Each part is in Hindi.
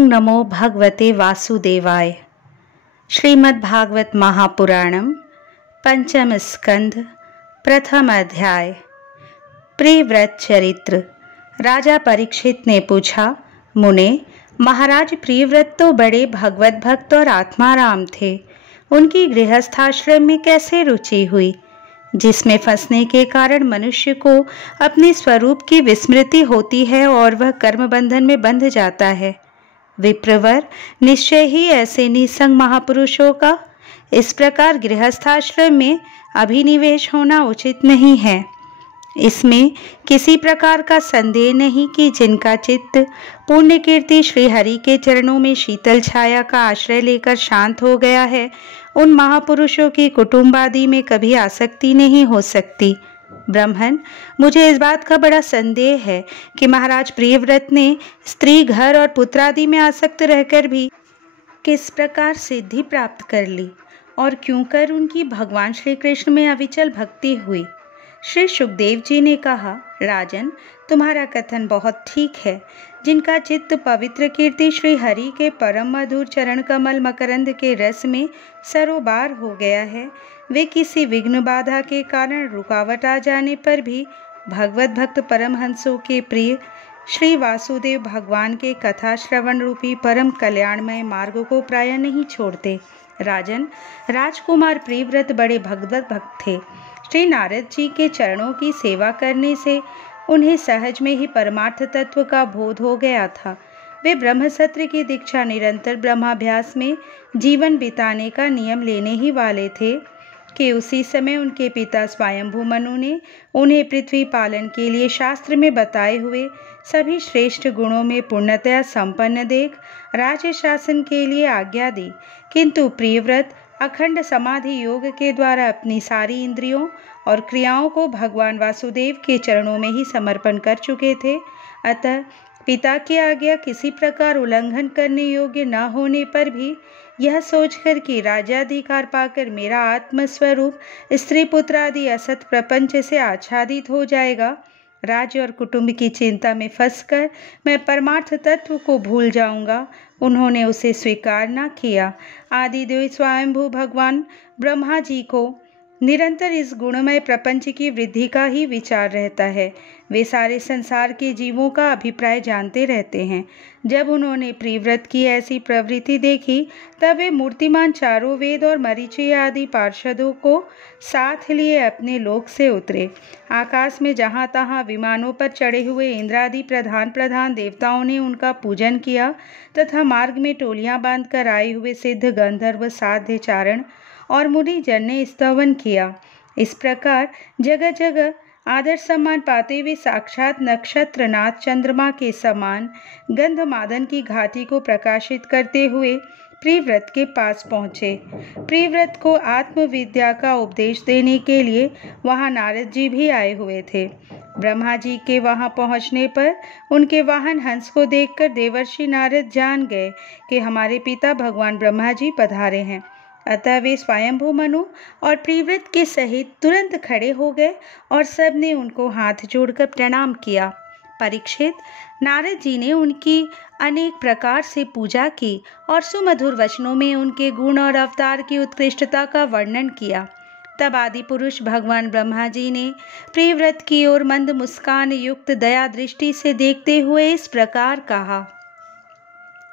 ओम नमो भगवते वासुदेवाय। श्रीमद्भागवत महापुराणम पंचम स्कंध प्रथम अध्याय। प्रिव्रत चरित्र। राजा परीक्षित ने पूछा, मुने, महाराज प्रिव्रत तो बड़े भगवत भक्त और आत्माराम थे, उनकी गृहस्थाश्रम में कैसे रुचि हुई, जिसमें फंसने के कारण मनुष्य को अपने स्वरूप की विस्मृति होती है और वह कर्म बंधन में बंध जाता है। विप्रवर, निश्चय ही ऐसे निसंग महापुरुषों का इस प्रकार गृहस्थाश्रम में अभिनिवेश होना उचित नहीं है। इसमें किसी प्रकार का संदेह नहीं कि जिनका चित्त पुण्य कीर्ति श्री हरि के चरणों में शीतल छाया का आश्रय लेकर शांत हो गया है, उन महापुरुषों की कुटुंब आदि में कभी आसक्ति नहीं हो सकती। ब्राह्मण, मुझे इस बात का बड़ा संदेह है कि महाराज प्रियव्रत ने स्त्री, घर और पुत्र आदि में आसक्त रहकर भी किस प्रकार सिद्धि प्राप्त कर ली और क्यों कर उनकी भगवान श्री कृष्ण में अविचल भक्ति हुई। श्री सुखदेव जी ने कहा, राजन, तुम्हारा कथन बहुत ठीक है। जिनका चित्त पवित्र कीर्ति श्री हरि के परम मधुर चरण कमल मकरंद के रस में सरोबार हो गया है, वे किसी विघ्न बाधा के कारण रुकावट आ जाने पर भी भगवत भक्त परमहंसों के प्रिय श्री वासुदेव भगवान के कथा श्रवण रूपी परम कल्याणमय मार्ग को प्राय नहीं छोड़ते। राजन, राजकुमार प्रिव्रत बड़े भगवत भक्त थे। श्री नारद जी के चरणों की सेवा करने से उन्हें सहज में ही परमार्थ तत्व का बोध हो गया था। वे ब्रह्मसत्र की दीक्षा निरंतर ब्रह्माभ्यास में जीवन बिताने का नियम लेने ही वाले थे कि उसी समय उनके पिता स्वयंभू मनु ने उन्हें पृथ्वी पालन के लिए शास्त्र में बताए हुए सभी श्रेष्ठ गुणों में पूर्णतया संपन्न देख राज्य शासन के लिए आज्ञा दी। किंतु प्रियव्रत अखंड समाधि योग के द्वारा अपनी सारी इंद्रियों और क्रियाओं को भगवान वासुदेव के चरणों में ही समर्पण कर चुके थे। अतः पिता की आज्ञा किसी प्रकार उल्लंघन करने योग्य न होने पर भी यह सोचकर कि राज्याधिकार पाकर मेरा आत्मस्वरूप स्त्री पुत्र आदि असत प्रपंच से आच्छादित हो जाएगा, राज्य और कुटुंब की चिंता में फंसकर मैं परमार्थ तत्व को भूल जाऊंगा, उन्होंने उसे स्वीकार न किया। आदिदेव स्वयंभू भगवान ब्रह्मा जी को निरंतर इस गुणमय प्रपंच की वृद्धि का ही विचार रहता है। वे सारे संसार के जीवों का अभिप्राय जानते रहते हैं। जब उन्होंने प्रिव्रत की ऐसी प्रवृत्ति देखी, तब वे मूर्तिमान चारों वेद और मरीचि आदि पार्षदों को साथ लिए अपने लोक से उतरे। आकाश में जहाँ तहाँ विमानों पर चढ़े हुए इंद्रादि प्रधान देवताओं ने उनका पूजन किया तथा मार्ग में टोलियां बांधकर आए हुए सिद्ध गंधर्व साध्य चारण और मुनि जन ने स्तवन किया। इस प्रकार जगह जगह आदर सम्मान पाते हुए साक्षात नक्षत्रनाथ चंद्रमा के समान गंधमादन की घाटी को प्रकाशित करते हुए प्रिव्रत के पास पहुँचे। प्रिव्रत को आत्मविद्या का उपदेश देने के लिए वहाँ नारद जी भी आए हुए थे। ब्रह्मा जी के वहाँ पहुँचने पर उनके वाहन हंस को देखकर देवर्षि नारद जान गए कि हमारे पिता भगवान ब्रह्मा जी पधारे हैं। अतः वे स्वयंभू मनु और प्रिव्रत के सहित तुरंत खड़े हो गए और सबने उनको हाथ जोड़कर प्रणाम किया। परीक्षित, नारद जी ने उनकी अनेक प्रकार से पूजा की और सुमधुर वचनों में उनके गुण और अवतार की उत्कृष्टता का वर्णन किया। तब आदि पुरुष भगवान ब्रह्मा जी ने प्रिव्रत की ओर मंद मुस्कान युक्त दया दृष्टि से देखते हुए इस प्रकार कहा।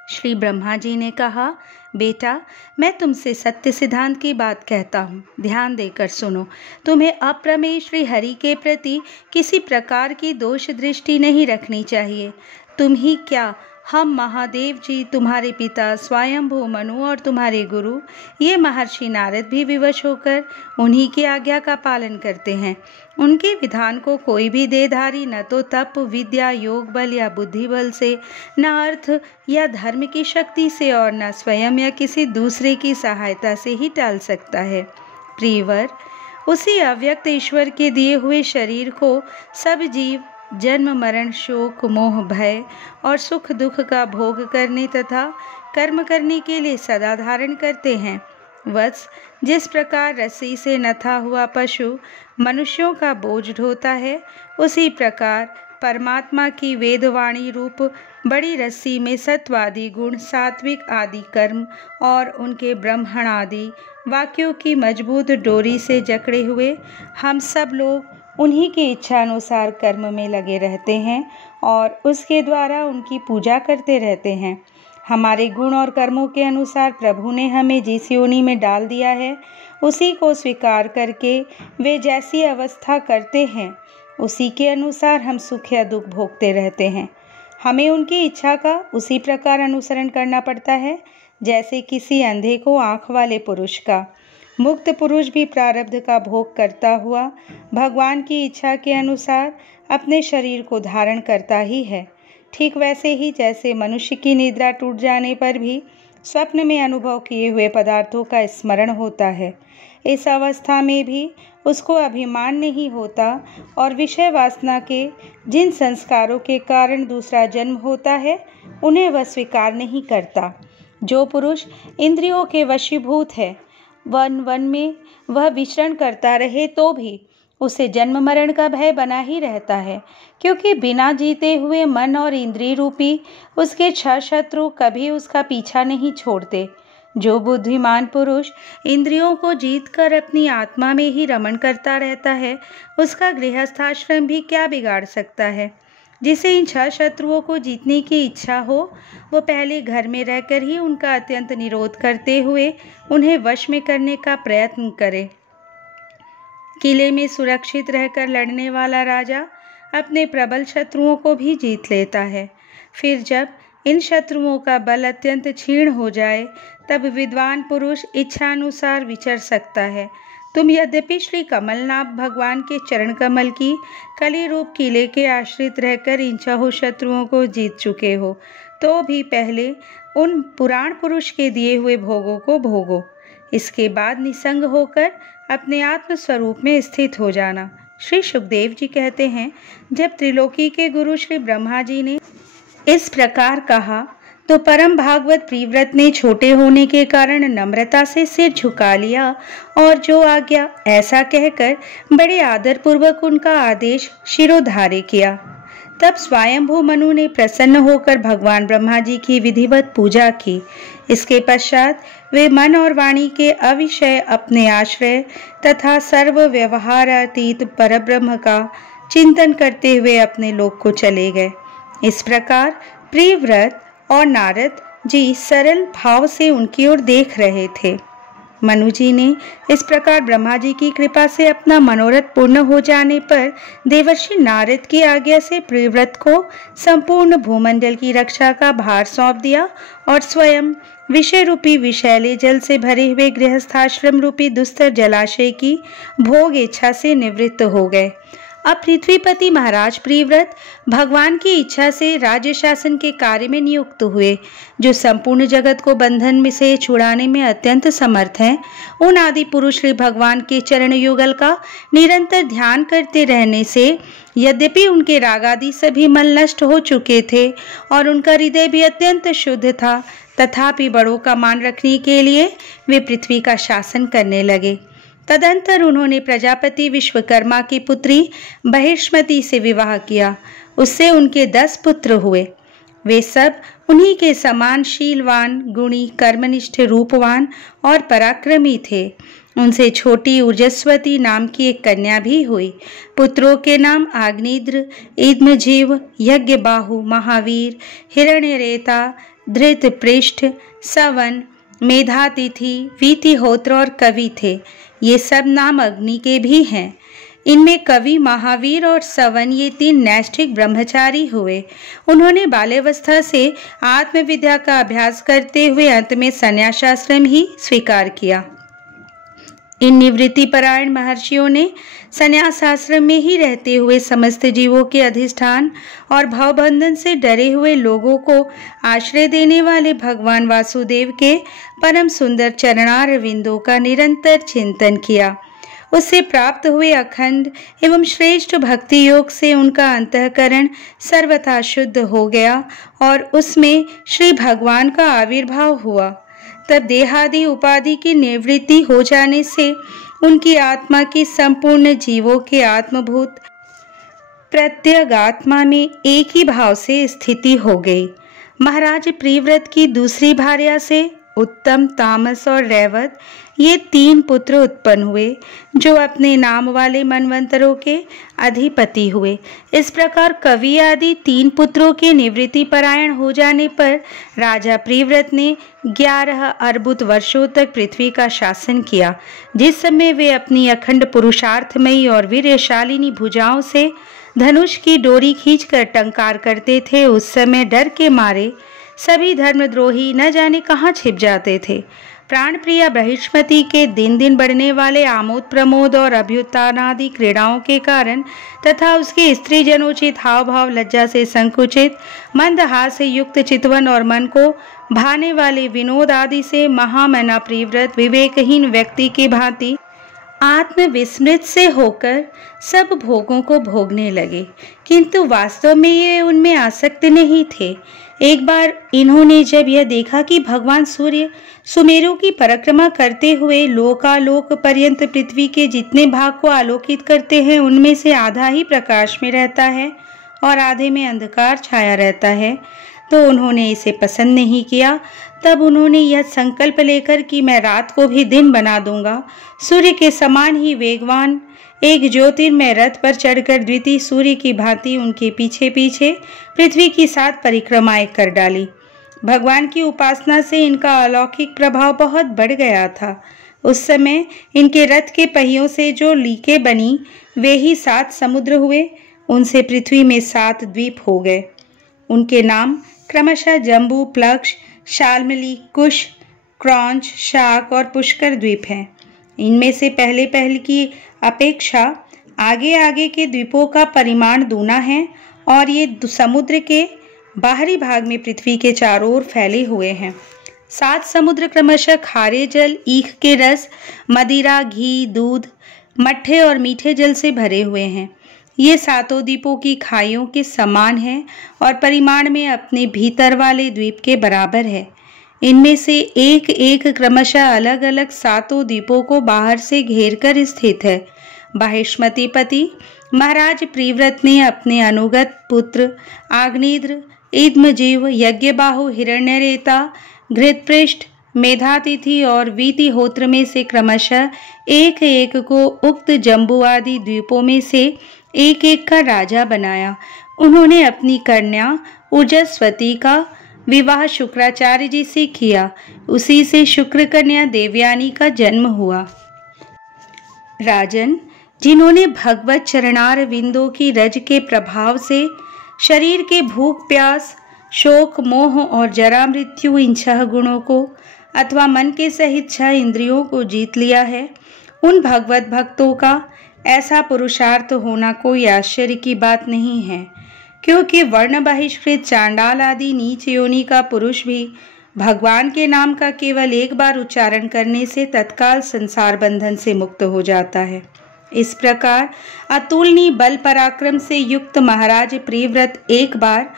श्री ब्रह्मा जी ने कहा, बेटा, मैं तुमसे सत्य सिद्धांत की बात कहता हूँ, ध्यान देकर सुनो। तुम्हें अप्रमेय श्री हरि के प्रति किसी प्रकार की दोष दृष्टि नहीं रखनी चाहिए। तुम ही क्या, हम महादेव जी, तुम्हारे पिता स्वयंभू मनु और तुम्हारे गुरु ये महर्षि नारद भी विवश होकर उन्हीं की आज्ञा का पालन करते हैं। उनके विधान को कोई भी देहधारी न तो तप, विद्या, योग बल या बुद्धि बल से, न अर्थ या धर्म की शक्ति से और न स्वयं या किसी दूसरे की सहायता से ही टाल सकता है। प्रियवर, उसी अव्यक्त ईश्वर के दिए हुए शरीर को सब जीव जन्म मरण शोक मोह भय और सुख दुख का भोग करने तथा कर्म करने के लिए सदा धारण करते हैं। वत्स, जिस प्रकार रस्सी से नथा हुआ पशु मनुष्यों का बोझ ढोता है, उसी प्रकार परमात्मा की वेदवाणी रूप बड़ी रस्सी में सत्वादि गुण, सात्विक आदि कर्म और उनके ब्राह्मण आदि वाक्यों की मजबूत डोरी से जकड़े हुए हम सब लोग उन्हीं की इच्छा अनुसार कर्म में लगे रहते हैं और उसके द्वारा उनकी पूजा करते रहते हैं। हमारे गुण और कर्मों के अनुसार प्रभु ने हमें जिस योनि में डाल दिया है, उसी को स्वीकार करके वे जैसी अवस्था करते हैं उसी के अनुसार हम सुख या दुख भोगते रहते हैं। हमें उनकी इच्छा का उसी प्रकार अनुसरण करना पड़ता है जैसे किसी अंधे को आँख वाले पुरुष का। मुक्त पुरुष भी प्रारब्ध का भोग करता हुआ भगवान की इच्छा के अनुसार अपने शरीर को धारण करता ही है। ठीक वैसे ही जैसे मनुष्य की निद्रा टूट जाने पर भी स्वप्न में अनुभव किए हुए पदार्थों का स्मरण होता है, इस अवस्था में भी उसको अभिमान नहीं होता और विषय वासना के जिन संस्कारों के कारण दूसरा जन्म होता है उन्हें वह स्वीकार नहीं करता। जो पुरुष इंद्रियों के वशीभूत है, वन वन में वह विचरण करता रहे तो भी उसे जन्म मरण का भय बना ही रहता है, क्योंकि बिना जीते हुए मन और इंद्रिय रूपी उसके 6 शत्रु कभी उसका पीछा नहीं छोड़ते। जो बुद्धिमान पुरुष इंद्रियों को जीतकर अपनी आत्मा में ही रमण करता रहता है, उसका गृहस्थाश्रम भी क्या बिगाड़ सकता है। जिसे इन 6 शत्रुओं को जीतने की इच्छा हो, वो पहले घर में रहकर ही उनका अत्यंत निरोध करते हुए उन्हें वश में करने का प्रयत्न करे। किले में सुरक्षित रहकर लड़ने वाला राजा अपने प्रबल शत्रुओं को भी जीत लेता है। फिर जब इन शत्रुओं का बल अत्यंत क्षीण हो जाए, तब विद्वान पुरुष इच्छानुसार विचर सकता है। तुम यद्यपि श्री कमलनाभ भगवान के चरण कमल की कली रूप किले के आश्रित रहकर इन 6 शत्रुओं को जीत चुके हो, तो भी पहले उन पुराण पुरुष के दिए हुए भोगों को भोगो। इसके बाद निसंग होकर अपने आत्म स्वरूप में स्थित हो जाना। श्री सुखदेव जी कहते हैं, जब त्रिलोकी के गुरु श्री ब्रह्मा जी ने इस प्रकार कहा तो परम भागवत प्रिव्रत ने छोटे होने के कारण नम्रता से सिर झुका लिया और जो आज्ञा ऐसा कहकर बड़े आदर पूर्वक उनका आदेश शिरोधार्य किया। तब स्वयंभू मनु ने प्रसन्न होकर भगवान ब्रह्मा जी की विधिवत पूजा की। इसके पश्चात वे मन और वाणी के अविषय अपने आश्रय तथा सर्व व्यवहारातीत परब्रह्म का चिंतन करते हुए अपने लोक को चले गए। इस प्रकार प्रिव्रत और नारद जी सरल भाव से उनकी ओर देख रहे थे। मनु जी ने इस प्रकार ब्रह्मा जी की कृपा से अपना मनोरथ पूर्ण हो जाने पर देवर्षि नारद की आज्ञा से प्रिव्रत को संपूर्ण भूमंडल की रक्षा का भार सौंप दिया और स्वयं विषय रूपी विषैले जल से भरे हुए गृहस्थाश्रम रूपी दुस्तर जलाशय की भोग इच्छा से निवृत्त हो गए। अब पृथ्वीपति महाराज प्रिव्रत भगवान की इच्छा से राज्य शासन के कार्य में नियुक्त हुए, जो संपूर्ण जगत को बंधन में से छुड़ाने में अत्यंत समर्थ हैं। उन आदि पुरुष श्री भगवान के चरण युगल का निरंतर ध्यान करते रहने से यद्यपि उनके रागादि सभी मल नष्ट हो चुके थे और उनका हृदय भी अत्यंत शुद्ध था, तथापि बड़ों का मान रखने के लिए वे पृथ्वी का शासन करने लगे। तदंतर उन्होंने प्रजापति विश्वकर्मा की पुत्री बहिष्मति से विवाह किया। उससे उनके 10 पुत्र हुए। वे सब उन्हीं के समान शीलवान, गुणी, कर्मनिष्ठ, रूपवान और पराक्रमी थे। उनसे छोटी ऊर्जस्वती नाम की एक कन्या भी हुई। पुत्रों के नाम आग्निद्र, इद्मजीव, यज्ञबाहु, महावीर, हिरण्यरेता, धृतपृष्ठ, सवन, मेधातिथि, वीतिहोत्र और कवि थे। ये सब नाम अग्नि के भी हैं। इनमें कवि, महावीर और सवन ये 3 नैष्ठिक ब्रह्मचारी हुए। उन्होंने बाल्यावस्था से आत्मविद्या का अभ्यास करते हुए अंत में संन्यासाश्रम ही स्वीकार किया। इन निवृत्ति परायण महर्षियों ने संन्यास आश्रम में ही रहते हुए समस्त जीवों के अधिष्ठान और भावबंधन से डरे हुए लोगों को आश्रय देने वाले भगवान वासुदेव के परम सुंदर चरणार विंदों का निरंतर चिंतन किया। उससे प्राप्त हुए अखंड एवं श्रेष्ठ भक्ति योग से उनका अंतःकरण सर्वथा शुद्ध हो गया और उसमें श्री भगवान का आविर्भाव हुआ। तब देहादि उपाधि की निवृत्ति हो जाने से उनकी आत्मा की संपूर्ण जीवों के आत्मभूत प्रत्यगात्मा में एक ही भाव से स्थिति हो गई। महाराज प्रिव्रत की दूसरी भार्या से उत्तम, तामस और रैवत ये 3 पुत्र उत्पन्न हुए, जो अपने नाम वाले मनवंतरों के अधिपति हुए। इस प्रकार कवि आदि 3 पुत्रों के निवृत्ति परायण हो जाने पर राजा प्रिव्रत ने 11 अर्बुद वर्षों तक पृथ्वी का शासन किया। जिस समय वे अपनी अखंड पुरुषार्थमयी और वीर्यशालिनी भुजाओं से धनुष की डोरी खींचकर टंकार करते थे, उस समय डर के मारे सभी धर्मद्रोही न जाने कहाँ छिप जाते थे। प्राण प्रिया बृहस्पति के दिन दिन बढ़ने वाले आमोद प्रमोद और अभ्युत्थानादि क्रीड़ाओं के कारण तथा उसके स्त्री जनोचित हाव भाव, लज्जा से संकुचित, मंदहास से युक्त चितवन और मन को भाने वाले विनोद आदि से महामना प्रिव्रत विवेकहीन व्यक्ति की भांति आत्मविस्मृत से होकर सब भोगों को भोगने लगे, किंतु वास्तव में ये उनमें आसक्त नहीं थे। एक बार इन्होंने जब यह देखा कि भगवान सूर्य सुमेरु की परिक्रमा करते हुए लोकालोक पर्यंत पृथ्वी के जितने भाग को आलोकित करते हैं, उनमें से आधा ही प्रकाश में रहता है और आधे में अंधकार छाया रहता है, तो उन्होंने इसे पसंद नहीं किया। तब उन्होंने यह संकल्प लेकर कि मैं रात को भी दिन बना दूंगा, सूर्य के समान ही वेगवान एक ज्योतिर्मय रथ पर चढ़कर द्वितीय सूर्य की भांति उनके पीछे पीछे पृथ्वी की 7 परिक्रमाएं कर डाली। भगवान की उपासना से इनका अलौकिक प्रभाव बहुत बढ़ गया था। उस समय इनके रथ के पहियों से जो लीकें बनी, वे ही 7 समुद्र हुए। उनसे पृथ्वी में 7 द्वीप हो गए। उनके नाम क्रमशः जम्बू, प्लक्ष, शाल्मली, कुश, क्रौंच, शाक और पुष्कर द्वीप हैं। इनमें से पहले पहल की अपेक्षा आगे आगे के द्वीपों का परिमाण दूना है और ये समुद्र के बाहरी भाग में पृथ्वी के चारों ओर फैले हुए हैं। 7 समुद्र क्रमशः खारे जल, ईख के रस, मदिरा, घी, दूध, मट्ठे और मीठे जल से भरे हुए हैं। ये 7 द्वीपों की खाइयों के समान है और परिमाण में अपने भीतर वाले द्वीप के बराबर है। इनमें से एक एक क्रमशः अलग अलग 7 द्वीपों को बाहर से घेर कर स्थित है। बाहिष्मतिपति महाराज प्रिव्रत ने अपने अनुगत पुत्र आग्नेद्र, इद्मजीव, यज्ञबाहु, हिरण्यरेता, घृतपृष्ठ, मेधातिथि और वीतिहोत्र में से क्रमशः एक एक को उक्त जम्बू आदि द्वीपों में से एक एक का राजा बनाया। उन्होंने अपनी कन्या उजस्वती का विवाह शुक्राचार्य जी से किया। उसी से शुक्र कन्या देवयानी का जन्म हुआ। राजन, जिन्होंने भगवत चरणार विंदों की रज के प्रभाव से शरीर के भूख प्यास, शोक, मोह और जरा मृत्यु इन 6 गुणों को अथवा मन के सहित 6 इंद्रियों को जीत लिया है, उन भगवत भक्तों का ऐसा पुरुषार्थ होना कोई आश्चर्य की बात नहीं है, क्योंकि वर्ण बहिष्कृत चांडाल आदि नीच योनि का पुरुष भी भगवान के नाम का केवल एक बार उच्चारण करने से तत्काल संसार बंधन से मुक्त हो जाता है। इस प्रकार अतुलनीय बल पराक्रम से युक्त महाराज प्रिव्रत एक बार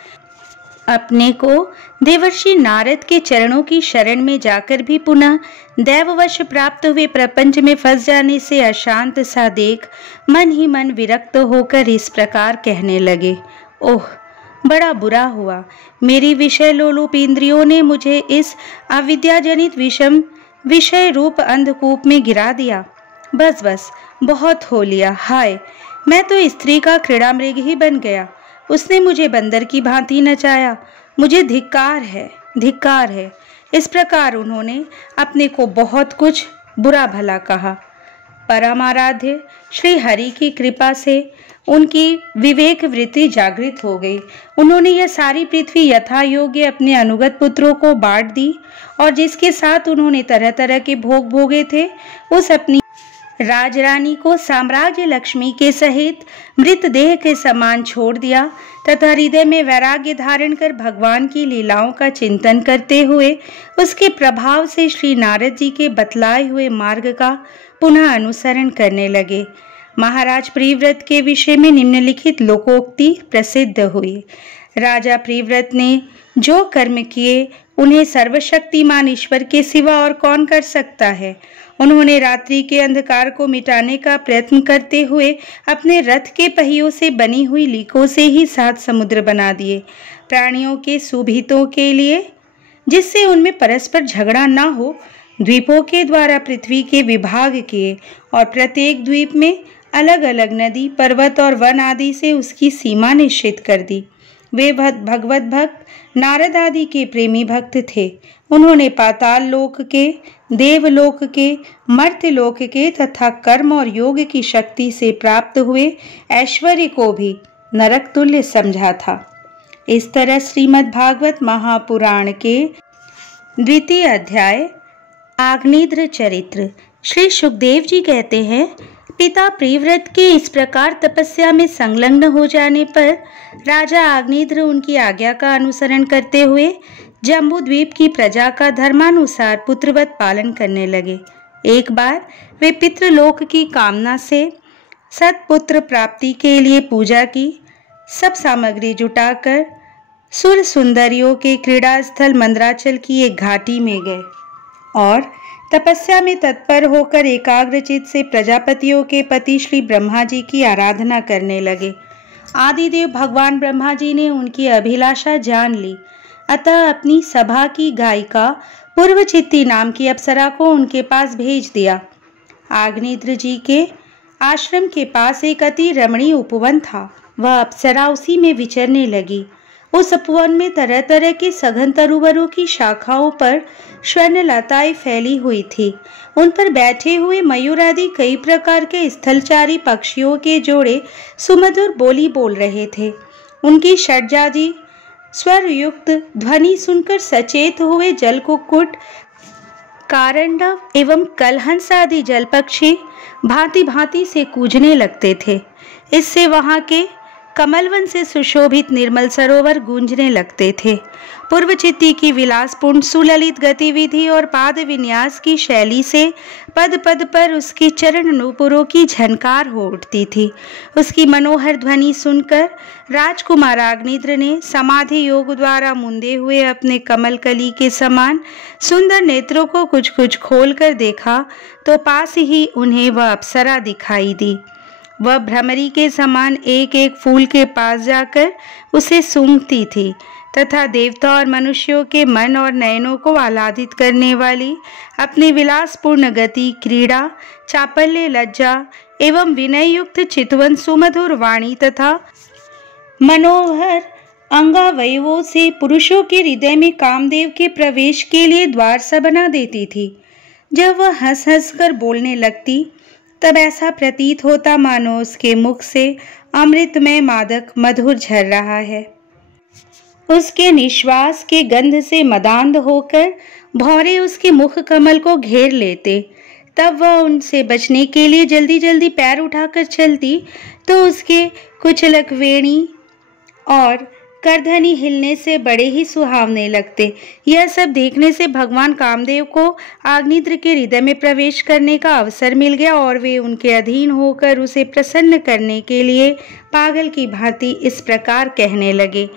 अपने को देवर्षि नारद के चरणों की शरण में जाकर भी पुनः दैववश प्राप्त हुए प्रपंच में फंस जाने से अशांत सा देख मन ही मन विरक्त होकर इस प्रकार कहने लगे, ओह, बड़ा बुरा हुआ। मेरी विषय लोलुप इंद्रियों ने मुझे इस अविद्याजनित विषम विषय रूप अंधकूप में गिरा दिया। बस बस, बहुत हो लिया। हाय, मैं तो स्त्री का क्रीड़ा मृग ही बन गया। उसने मुझे बंदर की भांति नचाया। मुझे धिक्कार है, धिक्कार है। इस प्रकार उन्होंने अपने को बहुत कुछ बुरा भला कहा। परमाराध्य श्री हरि की कृपा से उनकी विवेक वृत्ति जागृत हो गई। उन्होंने यह सारी पृथ्वी यथा योग्य अपने अनुगत पुत्रों को बांट दी और जिसके साथ उन्होंने तरह तरह के भोग भोगे थे, उस अपनी राजरानी को साम्राज्य लक्ष्मी के सहित मृतदेह के समान छोड़ दिया तथा हृदय में वैराग्य धारण कर भगवान की लीलाओं का चिंतन करते हुए उसके प्रभाव से श्री नारद जी के बतलाए हुए मार्ग का पुनः अनुसरण करने लगे। महाराज प्रिव्रत के विषय में निम्नलिखित लोकोक्ति प्रसिद्ध हुई। राजा प्रिव्रत ने जो कर्म किए उन्हें सर्वशक्तिमान ईश्वर के सिवा और कौन कर सकता है, उन्होंने रात्रि के अंधकार को मिटाने का प्रयत्न करते हुए अपने रथ के पहियों से बनी हुई लीकों से ही 7 समुद्र बना दिए, प्राणियों के सुभितों के लिए, जिससे उनमें परस्पर झगड़ा न हो। द्वीपों के द्वारा पृथ्वी के विभाग किए और प्रत्येक द्वीप में अलग अलग नदी, पर्वत और वन आदि से उसकी सीमा निश्चित कर दी। वे भगवत भक्त नारद आदि के प्रेमी भक्त थे। उन्होंने पाताल लोक के, देवलोक के, मर्त्यलोक के तथा कर्म और योग की शक्ति से प्राप्त हुए ऐश्वर्य को भी नरक तुल्य समझा था। इस तरह श्रीमद् भागवत महापुराण के 2 अध्याय आग्नेय चरित्र। श्री सुखदेव जी कहते हैं, पिता प्रियव्रत के इस प्रकार तपस्या में संलग्न हो जाने पर राजा आग्नेय उनकी आज्ञा का अनुसरण करते हुए जम्बू द्वीप की प्रजा का धर्मानुसार पुत्रवत पालन करने लगे। एक बार वे पितृलोक की कामना से सत्पुत्र प्राप्ति के लिए पूजा की सब सामग्री जुटाकर सुर सुंदरियों के क्रीड़ा स्थल मंदराचल की एक घाटी में गए और तपस्या में तत्पर होकर एकाग्रचित से प्रजापतियों के पति श्री ब्रह्मा जी की आराधना करने लगे। आदिदेव भगवान ब्रह्मा जी ने उनकी अभिलाषा जान ली, अतः अपनी सभा की गायिका पूर्वचित्ती नाम की अप्सरा को उनके पास भेज दिया। आग्नेय जी के आश्रम के पास एक अति रमणीय उपवन था। वह अप्सरा उसी में विचरने लगी। उस उपवन में तरह तरह के सघन तरुवरों की शाखाओं पर स्वर्ण लताएं फैली हुई थी। उन पर बैठे हुए मयूर आदि कई प्रकार के स्थलचारी पक्षियों के जोड़े सुमधुर बोली बोल रहे थे। उनकी षड्जादी स्वर युक्त ध्वनि सुनकर सचेत हुए जलकुक्कुट, कारंडव एवं कलहंस आदि जल पक्षी भांति भांति से कूजने लगते थे। इससे वहां के कमलवन से सुशोभित निर्मल सरोवर गूंजने लगते थे। पूर्वचित्ती की विलासपूर्ण सुललित गतिविधि और पाद विन्यास की शैली से पद पद पर उसके चरण नूपुरों की झनकार हो उठती थी। उसकी मनोहर ध्वनि सुनकर राजकुमार आग्नेय ने समाधि योग द्वारा मुंदे हुए अपने कमल कली के समान सुंदर नेत्रों को कुछ कुछ खोल कर देखा तो पास ही उन्हें वह अप्सरा दिखाई दी। वह भ्रमरी के समान एक एक फूल के पास जाकर उसे सूंघती थी तथा देवता और मनुष्यों के मन और नयनों को आह्लादित करने वाली अपनी विलासपूर्ण गति, क्रीड़ा, चापल्य, लज्जा एवं विनय युक्त चितवन सुमधुर वाणी तथा मनोहर अंगावयवों से पुरुषों के हृदय में कामदेव के प्रवेश के लिए द्वार सा बना देती थी। जब वह हंस हंस कर बोलने लगती तब ऐसा प्रतीत होता मानो उसके मुख से अमृतमय मादक मधुर झर रहा है। उसके निश्वास के गंध से मदान्ध होकर भौरे उसके मुख कमल को घेर लेते। तब वह उनसे बचने के लिए जल्दी जल्दी पैर उठाकर चलती तो उसके कुचलक वेणी और करधनी हिलने से बड़े ही सुहावने लगते। यह सब देखने से भगवान कामदेव को आग्नेय के हृदय में प्रवेश करने का अवसर मिल गया और वे उनके अधीन होकर उसे प्रसन्न करने के लिए पागल की भांति इस प्रकार कहने लगे,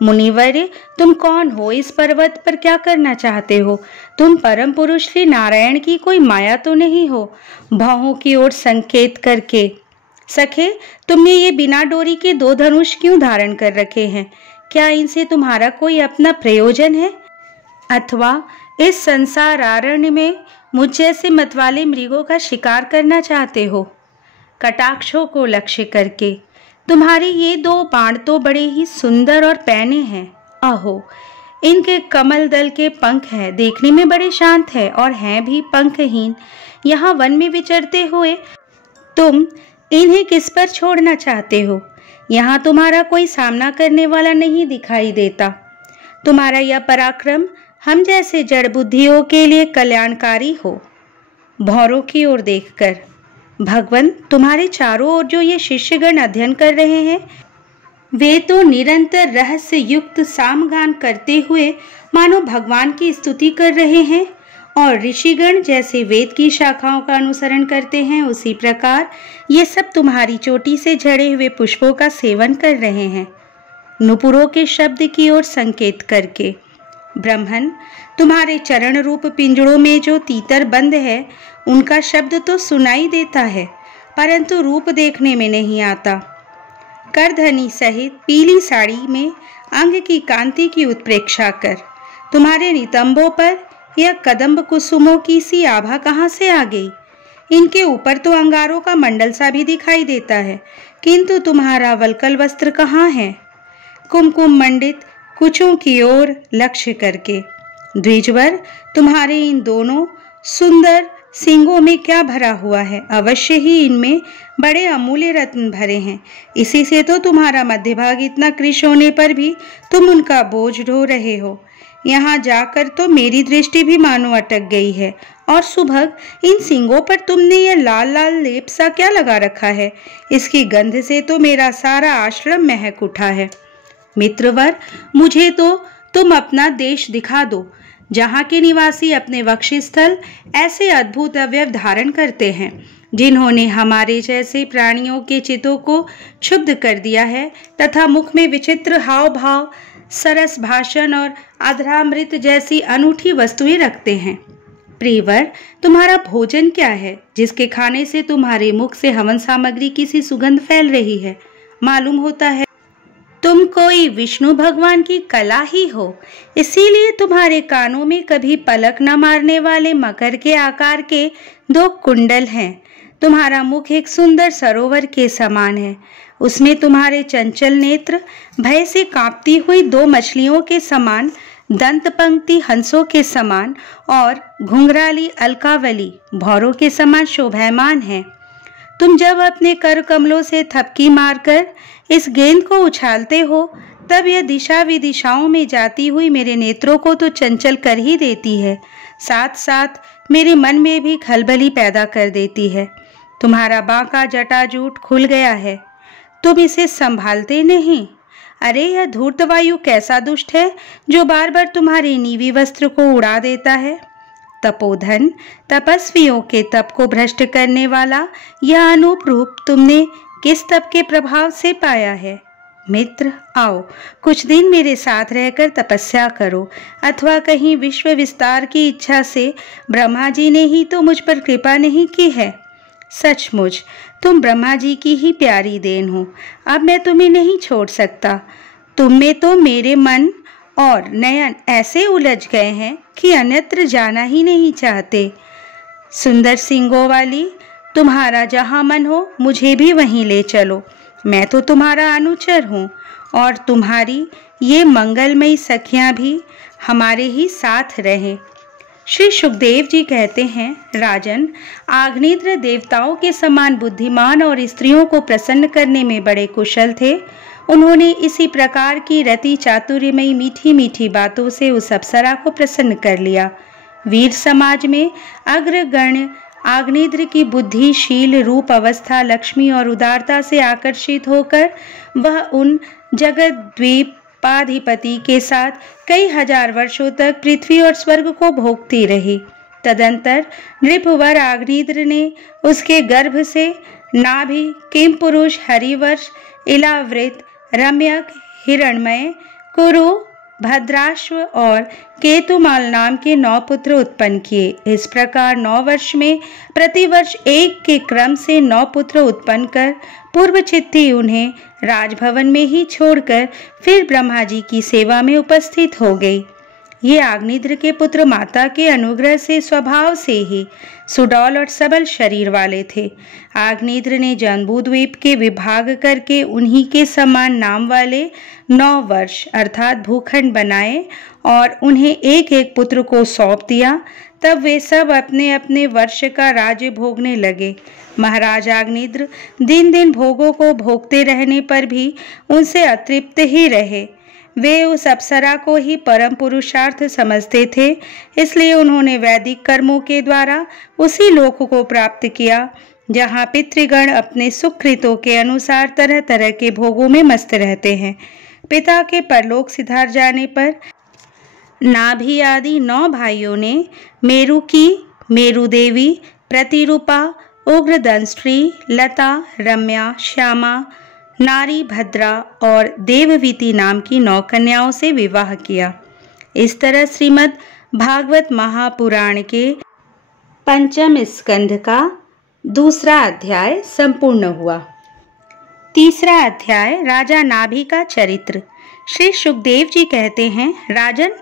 मुनिवर्य, तुम कौन हो? इस पर्वत पर क्या करना चाहते हो? तुम परम पुरुष श्री नारायण की कोई माया तो नहीं हो? भौहों की ओर संकेत करके, सखे, तुमने ये बिना डोरी के 2 धनुष क्यों धारण कर रखे हैं? क्या इनसे तुम्हारा कोई अपना प्रयोजन है? अथवा इस संसार आरण्य में मुझ जैसे मतवाले मृगों का शिकार करना चाहते हो? कटाक्षों को लक्ष्य करके, तुम्हारे ये 2 बाण तो बड़े ही सुंदर और पैने हैं। अहो, इनके कमल दल के पंख हैं, देखने में बड़े शांत है और हैं भी पंखहीन। यहाँ वन में विचरते हुए तुम इन्हें किस पर छोड़ना चाहते हो? यहाँ तुम्हारा कोई सामना करने वाला नहीं दिखाई देता। तुम्हारा यह पराक्रम हम जैसे जड़ बुद्धियों के लिए कल्याणकारी हो। भौरों की ओर देखकर, भगवान, तुम्हारे चारों ओर जो ये शिष्यगण अध्ययन कर रहे हैं वे तो निरंतर रहस्य युक्त सामगान करते हुए मानो भगवान की स्तुति कर रहे हैं और ऋषिगण जैसे वेद की शाखाओं का अनुसरण करते हैं उसी प्रकार ये सब तुम्हारी चोटी से झड़े हुए पुष्पों का सेवन कर रहे हैं। नुपुरों के शब्द की ओर संकेत करके, ब्रह्मन, तुम्हारे चरण रूप पिंजड़ों में जो तीतर बंद है उनका शब्द तो सुनाई देता है, परंतु रूप देखने में नहीं आता। करधनी सहित पीली साड़ी में अंग की कांति की उत्प्रेक्षा कर, तुम्हारे नितंबों पर यह कदम्ब कुसुमों की सी आभा कहाँ से आ गई? इनके ऊपर तो अंगारों का मंडल सा भी दिखाई देता है, किंतु तुम्हारा वल्कल वस्त्र कहाँ है? कुमकुम मंडित कुचों की ओर लक्ष्य करके द्विजवर, तुम्हारे इन दोनों सुंदर सींगों में क्या भरा हुआ है? अवश्य ही इनमें बड़े अमूल्य रत्न भरे हैं। इसी से तो तुम्हारा मध्य भाग इतना कृश होने पर भी तुम उनका बोझ ढो रहे हो। यहाँ जाकर तो मेरी दृष्टि भी मानो अटक गई है। और सुभग, इन सींगों पर तुमने यह लाल लाल लेप सा क्या लगा रखा है? इसकी गंध से तो मेरा सारा आश्रम महक उठा है। मित्रवर, मुझे तो तुम अपना देश दिखा दो, जहाँ के निवासी अपने वक्षस्थल ऐसे अद्भुत अवयव धारण करते हैं, जिन्होंने हमारे जैसे प्राणियों के चित्तों को क्षुब्ध कर दिया है, तथा मुख में विचित्र हाव भाव, सरस भाषण और अधरामृत जैसी अनूठी वस्तुएं रखते हैं। प्रियवर, तुम्हारा भोजन क्या है, जिसके खाने से तुम्हारे मुख से हवन सामग्री की सी सुगंध फैल रही है? मालूम होता है तुम कोई विष्णु भगवान की कला ही हो, इसीलिए तुम्हारे कानों में कभी पलक न मारने वाले मकर के आकार के 2 कुंडल हैं। तुम्हारा मुख एक सुंदर सरोवर के समान है, उसमें तुम्हारे चंचल नेत्र भय से कांपती हुई 2 मछलियों के समान, दंत पंक्ति हंसों के समान और घुंघराली अलकावली भौरों के समान शोभायमान है। तुम जब अपने कर कमलों से थपकी मारकर इस गेंद को उछालते हो, तब यह दिशा विदिशाओं में जाती हुई मेरे नेत्रों को तो चंचल कर ही देती है, साथ साथ मेरे मन में भी खलबली पैदा कर देती है। तुम्हारा बांका जटाजूट खुल गया है, तुम इसे संभालते नहीं। अरे, यह धूर्त वायु कैसा दुष्ट है जो बार बार तुम्हारे नीवी वस्त्र को उड़ा देता है। तपोधन, तपस्वियों के तप को भ्रष्ट करने वाला यह अनूप रूप तुमने किस तप के प्रभाव से पाया है? मित्र, आओ, कुछ दिन मेरे साथ रहकर तपस्या करो, अथवा कहीं विश्व विस्तार की इच्छा से ब्रह्मा जी ने ही तो मुझ पर कृपा नहीं की है। सचमुच तुम ब्रह्मा जी की ही प्यारी देन हो। अब मैं तुम्हें नहीं छोड़ सकता। तुम में तो मेरे मन और नयन ऐसे उलझ गए हैं कि अन्यत्र जाना ही नहीं चाहते। सुंदर सींगों वाली, तुम्हारा जहाँ मन हो मुझे भी वहीं ले चलो। मैं तो तुम्हारा अनुचर हूँ, और तुम्हारी ये मंगलमयी सखियाँ भी हमारे ही साथ रहें। श्री सुखदेव जी कहते हैं, राजन, आग्नेय देवताओं के समान बुद्धिमान और स्त्रियों को प्रसन्न करने में बड़े कुशल थे। उन्होंने इसी प्रकार की रति चातुर्यमयी मीठी मीठी बातों से उस अप्सरा को प्रसन्न कर लिया। वीर समाज में अग्रगण्य आग्नेय की बुद्धिशील रूप अवस्था, लक्ष्मी और उदारता से आकर्षित होकर वह उन जगत द्वीपाधिपति के साथ कई हजार वर्षों तक पृथ्वी और स्वर्ग को भोगती रही। तदंतर नृपवर आग्नेय ने उसके गर्भ से नाभि, किम पुरुष, हरिवर्ष, इलावृत, रम्यक, हिरणमय, कुरु, भद्राश्व और केतुमाल नाम के 9 पुत्र उत्पन्न किए। इस प्रकार 9 वर्ष में प्रतिवर्ष एक के क्रम से 9 पुत्र उत्पन्न कर पूर्व चित्ती उन्हें राजभवन में ही छोड़कर फिर ब्रह्मा जी की सेवा में उपस्थित हो गई। ये आग्नेय के पुत्र माता के अनुग्रह से स्वभाव से ही सुडौल और सबल शरीर वाले थे। आग्नेय ने जम्बूद्वीप के विभाग करके उन्हीं के समान नाम वाले 9 वर्ष अर्थात भूखंड बनाए और उन्हें एक एक पुत्र को सौंप दिया। तब वे सब अपने अपने वर्ष का राज्य भोगने लगे। महाराज आग्नेय दिन दिन भोगों को भोगते रहने पर भी उनसे अतृप्त ही रहे। वे उस अप्सरा को ही परम पुरुषार्थ समझते थे, इसलिए उन्होंने वैदिक कर्मों के द्वारा उसी लोक को प्राप्त किया जहाँ पितृगण अपने सुकृतों के अनुसार तरह तरह के भोगों में मस्त रहते हैं। पिता के परलोक सिधार जाने पर नाभि आदि 9 भाइयों ने मेरु की मेरु देवी, प्रतिरूपा, उग्रदंष्ट्री, लता, रम्या, श्यामा, नारी भद्रा और देववीति नाम की 9 कन्याओं से विवाह किया। इस तरह श्रीमद् भागवत महापुराण के पंचम स्कंध का दूसरा अध्याय संपूर्ण हुआ। तीसरा अध्याय राजा नाभि का चरित्र। श्री सुखदेव जी कहते हैं, राजन,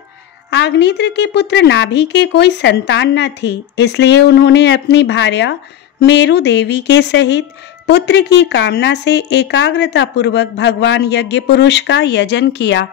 आग्नेत्र के पुत्र नाभि के कोई संतान न थी, इसलिए उन्होंने अपनी भार्या मेरु देवी के सहित पुत्र की कामना से एकाग्रता पूर्वक भगवान यज्ञ पुरुष का यजन किया।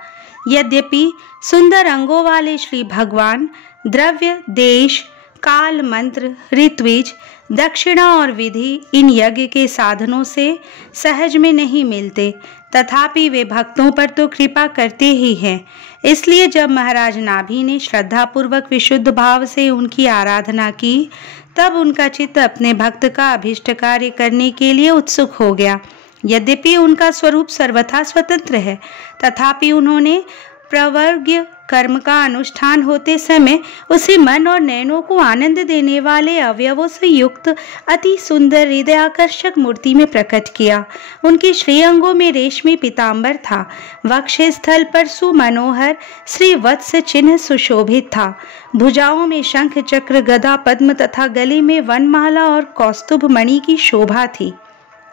यद्यपि सुंदर अंगों वाले श्री भगवान द्रव्य, देश, काल, मंत्र, ऋत्विज, दक्षिणा और विधि इन यज्ञ के साधनों से सहज में नहीं मिलते, तथापि वे भक्तों पर तो कृपा करते ही हैं। इसलिए जब महाराज नाभि ने श्रद्धापूर्वक विशुद्ध भाव से उनकी आराधना की, तब उनका चित्त अपने भक्त का अभीष्ट कार्य करने के लिए उत्सुक हो गया। यद्यपि उनका स्वरूप सर्वथा स्वतंत्र है, तथापि उन्होंने प्रवर्ग्य कर्म का अनुष्ठान होते समय उसे मन और नयनों को आनंद देने वाले अवयवों से युक्त अति सुंदर हृदयाकर्षक मूर्ति में प्रकट किया। उनके श्रीअंगों में रेशमी पीताम्बर था, वक्षस्थल पर सुमनोहर श्री वत्स चिन्ह सुशोभित था, भुजाओं में शंख चक्र गदा पद्म तथा गले में वनमाला और कौस्तुभ मणि की शोभा थी।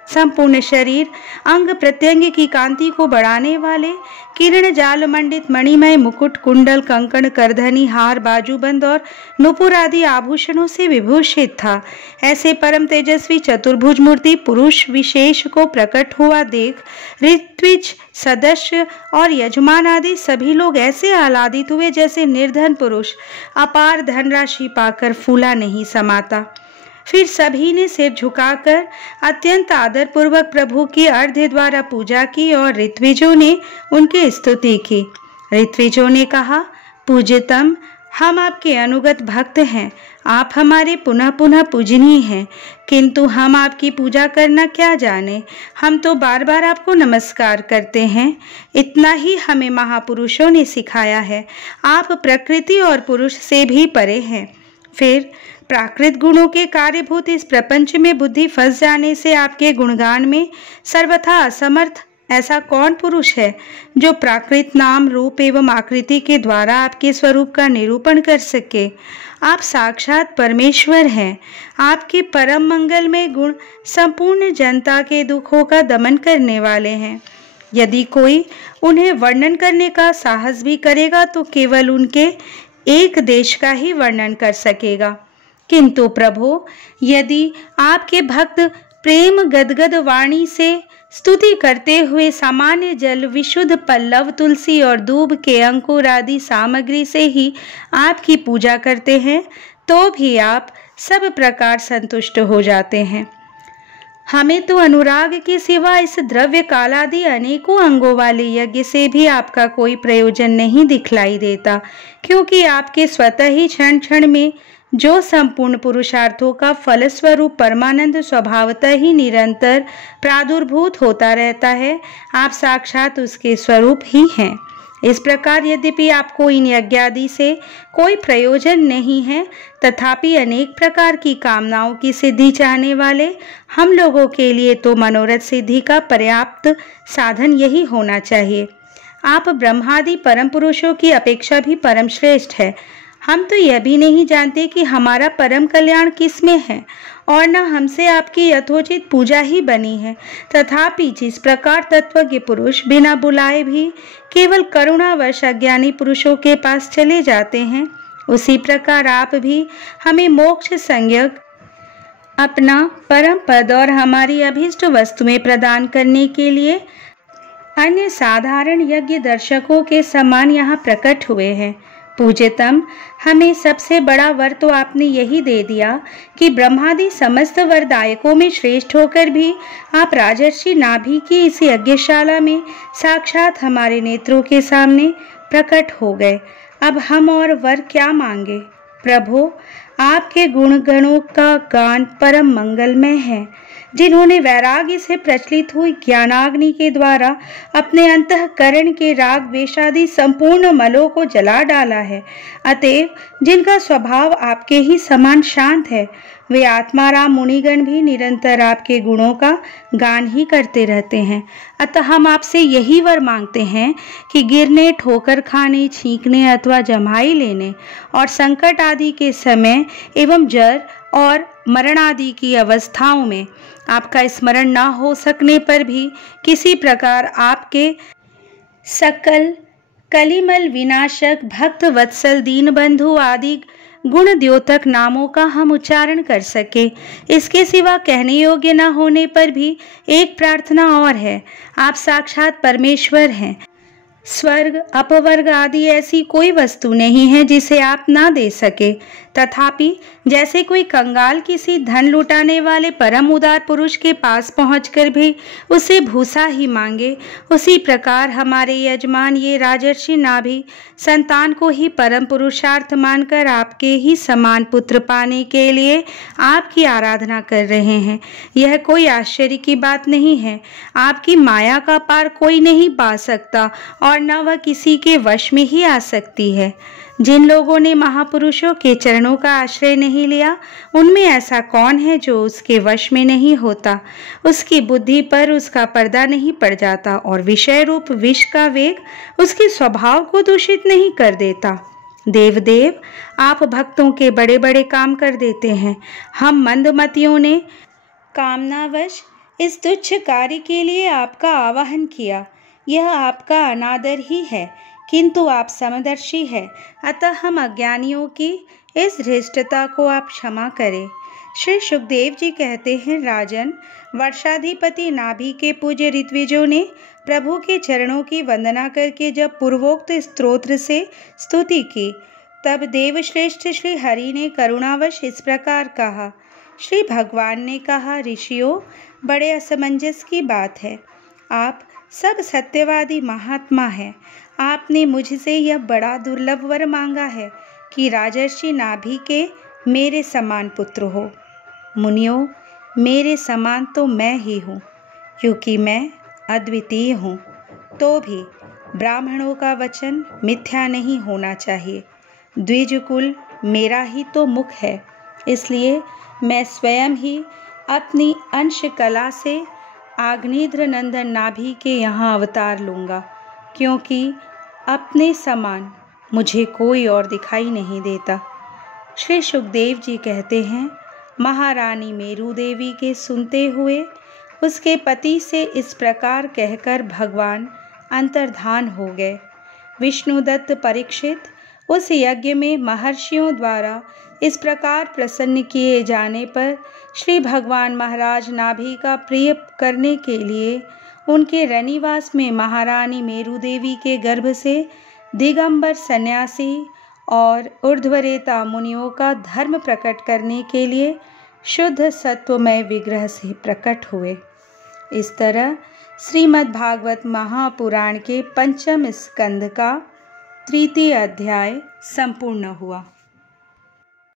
संपूर्ण शरीर अंग प्रत्यंग की कांति को बढ़ाने वाले किरण जाल मंडित मणिमय मुकुट, कुंडल, कंकण, करधनी, हार, बाजूबंद और नुपुर आदि आभूषणों से विभूषित था। ऐसे परम तेजस्वी चतुर्भुज मूर्ति पुरुष विशेष को प्रकट हुआ देख ऋत्विज, सदस्य और यजमान आदि सभी लोग ऐसे आह्लादित हुए जैसे निर्धन पुरुष अपार धनराशि पाकर फूला नहीं समाता। फिर सभी ने सिर झुकाकर अत्यंत आदर पूर्वक प्रभु की अर्घ्य द्वारा पूजा की और ऋत्विजों ने उनकी स्तुति की। ऋत्विजों ने कहा, पूज्यतम, हम आपके अनुगत भक्त हैं, आप हमारे पुनः पुनः पूजनीय हैं, किंतु हम आपकी पूजा करना क्या जाने, हम तो बार बार आपको नमस्कार करते हैं। इतना ही हमें महापुरुषों ने सिखाया है। आप प्रकृति और पुरुष से भी परे हैं। फिर प्राकृत गुणों के कार्यभूत इस प्रपंच में बुद्धि फंस जाने से आपके गुणगान में सर्वथा असमर्थ ऐसा कौन पुरुष है जो प्राकृत नाम, रूप एवं आकृति के द्वारा आपके स्वरूप का निरूपण कर सके। आप साक्षात परमेश्वर हैं। आपके परम मंगलमय गुण संपूर्ण जनता के दुखों का दमन करने वाले हैं। यदि कोई उन्हें वर्णन करने का साहस भी करेगा तो केवल उनके एक देश का ही वर्णन कर सकेगा। किंतु प्रभु, यदि आपके भक्त प्रेम गदगद वाणी से स्तुति करते हुए सामान्य जल, विशुद्ध पल्लव, तुलसी और दूब के अंकुर आदि सामग्री से ही आपकी पूजा करते हैं, तो भी आप सब प्रकार संतुष्ट हो जाते हैं। हमें तो अनुराग के सिवा इस द्रव्य कालादि अनेकों अंगों वाले यज्ञ से भी आपका कोई प्रयोजन नहीं दिखलाई देता, क्योंकि आपके स्वतः ही क्षण क्षण में जो संपूर्ण पुरुषार्थों का फलस्वरूप परमानंद स्वभावतः ही निरंतर प्रादुर्भूत होता रहता है, आप साक्षात उसके स्वरूप ही हैं। इस प्रकार यद्यपि आपको इन यज्ञादि से कोई प्रयोजन नहीं है, तथापि अनेक प्रकार की कामनाओं की सिद्धि चाहने वाले हम लोगों के लिए तो मनोरथ सिद्धि का पर्याप्त साधन यही होना चाहिए। आप ब्रह्मादि परम पुरुषों की अपेक्षा भी परम श्रेष्ठ है। हम तो यह भी नहीं जानते कि हमारा परम कल्याण किसमें है, और न हमसे आपकी यथोचित पूजा ही बनी है। तथापि जिस प्रकार तत्वज्ञ पुरुष बिना बुलाए भी केवल करुणावश अज्ञानी पुरुषों के पास चले जाते हैं, उसी प्रकार आप भी हमें मोक्ष संज्ञक अपना परम पद और हमारी अभीष्ट वस्तुएं प्रदान करने के लिए अन्य साधारण यज्ञ दर्शकों के समान यहाँ प्रकट हुए हैं। पूज्यतम, हमें सबसे बड़ा वर तो आपने यही दे दिया कि ब्रह्मादि समस्त वरदायकों में श्रेष्ठ होकर भी आप राजर्षि नाभि की इस यज्ञशाला में साक्षात हमारे नेत्रों के सामने प्रकट हो गए। अब हम और वर क्या मांगे। प्रभु, आपके गुणगणों का गान परम मंगलमय है। जिन्होंने वैराग्य से प्रचलित हुई ज्ञानाग्नि के द्वारा अपने अंतःकरण के राग वेशादि संपूर्ण मलों को जला डाला है, अतएव जिनका स्वभाव आपके ही समान शांत है, वे आत्माराम मुनिगण भी निरंतर आपके गुणों का गान ही करते रहते हैं। अतः हम आपसे यही वर मांगते हैं कि गिरने, ठोकर खाने, छींकने अथवा जमाई लेने और संकट आदि के समय एवं जर और मरण आदि की अवस्थाओं में आपका स्मरण न हो सकने पर भी किसी प्रकार आपके सकल कलिमल विनाशक भक्त वत्सल दीनबंधु आदि गुण द्योतक नामों का हम उच्चारण कर सके। इसके सिवा कहने योग्य न होने पर भी एक प्रार्थना और है। आप साक्षात परमेश्वर हैं। स्वर्ग, अपवर्ग आदि ऐसी कोई वस्तु नहीं है जिसे आप ना दे सके। तथापि जैसे कोई कंगाल किसी धन लुटाने वाले परम उदार पुरुष के पास पहुंचकर भी उसे भूसा ही मांगे, उसी प्रकार हमारे यजमान ये राजर्षि नाभि संतान को ही परम पुरुषार्थ मानकर आपके ही समान पुत्र पाने के लिए आपकी आराधना कर रहे हैं। यह कोई आश्चर्य की बात नहीं है। आपकी माया का पार कोई नहीं पा सकता और न वह किसी के वश में ही आ सकती है। जिन लोगों ने महापुरुषों के चरणों का आश्रय नहीं लिया, उनमें ऐसा कौन है जो उसके वश में नहीं होता। उसकी बुद्धि पर उसका पर्दा नहीं पड़ जाता और विषय रूप विष का वेग उसके स्वभाव को दूषित नहीं कर देता। देवदेव, आप भक्तों के बड़े बड़े काम कर देते हैं। हम मंदमतियों ने कामनावश इस तुच्छ कार्य के लिए आपका आवाहन किया। यह आपका अनादर ही है, किंतु आप समदर्शी है, अतः हम अज्ञानियों की इस धृष्टता को आप क्षमा करें। श्री सुखदेव जी कहते हैं, राजन, वर्षाधिपति नाभि के पूज्य ऋत्विजों ने प्रभु के चरणों की वंदना करके जब पूर्वोक्त स्तोत्र से स्तुति की, तब देवश्रेष्ठ श्री हरि ने करुणावश इस प्रकार कहा। श्री भगवान ने कहा, ऋषियों, बड़े असमंजस की बात है। आप सब सत्यवादी महात्मा हैं। आपने मुझसे यह बड़ा दुर्लभ वर मांगा है कि राजर्षि नाभि के मेरे समान पुत्र हो। मुनियों, मेरे समान तो मैं ही हूँ, क्योंकि मैं अद्वितीय हूँ। तो भी ब्राह्मणों का वचन मिथ्या नहीं होना चाहिए। द्विजकुल मेरा ही तो मुख है, इसलिए मैं स्वयं ही अपनी अंश कला से आग्नेत्र नंदन नाभि के यहाँ अवतार लूँगा, क्योंकि अपने समान मुझे कोई और दिखाई नहीं देता। श्री सुखदेव जी कहते हैं, महारानी मेरू देवी के सुनते हुए उसके पति से इस प्रकार कहकर भगवान अंतर्धान हो गए। विष्णुदत्त परीक्षित उस यज्ञ में महर्षियों द्वारा इस प्रकार प्रसन्न किए जाने पर श्री भगवान महाराज नाभि का प्रिय करने के लिए उनके रनिवास में महारानी मेरू देवी के गर्भ से दिगंबर सन्यासी और ऊर्ध्वरेता मुनियों का धर्म प्रकट करने के लिए शुद्ध सत्वमय विग्रह से प्रकट हुए। इस तरह श्रीमद् भागवत महापुराण के पंचम स्कंद का 3वां अध्याय संपूर्ण हुआ।